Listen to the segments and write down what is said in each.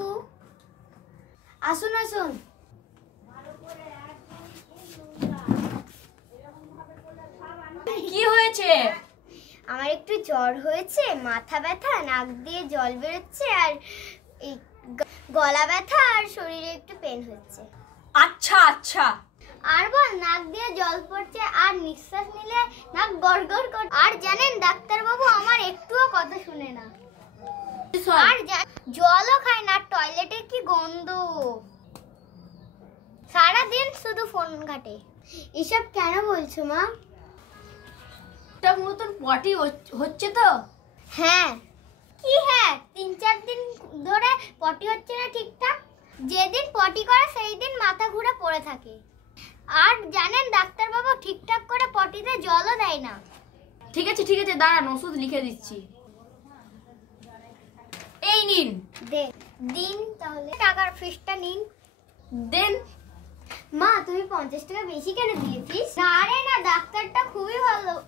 বাবু আসুন আসুন। কি হয়েছে? আমার একটু জ্বর হয়েছে, মাথা ব্যথা, নাক দিয়ে জল বেরোচ্ছে, আর এই গলা ব্যথা, আর শরীরে একটু পেন হচ্ছে। আচ্ছা আচ্ছা। আর বল, নাক দিয়ে জল পড়ছে আর নিঃশ্বাস নিলে নাক গড়গড় করে। আর জানেন ডাক্তার বাবু আমার একটুও কথা শুনে না, আর জলও খায় না, টয়লেটে কি গন্ধ, সারাদিন শুধু ফোন ঘাটে। এসব কেন বলছো মা? ঠিক মতন পটি হচ্ছে তো? হ্যাঁ। কি হ্যাঁ? 3-4 দিন ধরে পটি হচ্ছে না ঠিকঠাক। যেদিন পটি করে সেই দিন মাথা ঘুরে পড়ে থাকে। আর জানেন ডাক্তার বাবু ঠিকঠাক করে পটিতে জলও দেয় না। ঠিক আছে দাঁড়ান, ওষুধ লিখে দিচ্ছি। এই নিন। দিন তাহলে, টাকার ফিসটা নিন। দেন। মা তুমি 50 টাকা বেশি কেন দিলে ফিস? না রে না, ডাক্তারটা খুবই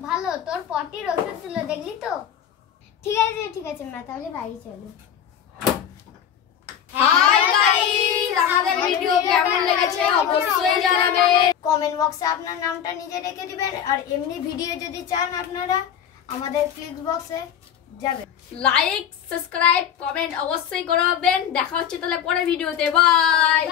ভালো তোর পটির ওষুধ ছিল, দেখলি তো? ঠিক আছে মা, তাহলে বাড়ি চলো। হাই গাইস, আমাদের ভিডিও কেমন লেগেছে অবশ্যই জানাবেন। কমেন্ট বক্সে আপনার নামটা নিজে রেখে দিবেন, আর এমনি ভিডিও যদি চান আপনারা আমাদের ক্লিক বক্সে যাবেন। লাইক, সাবস্ক্রাইব, কমেন্ট অবশ্যই করবেন। দেখা হচ্ছে তাহলে পরের ভিডিওতে। বাই।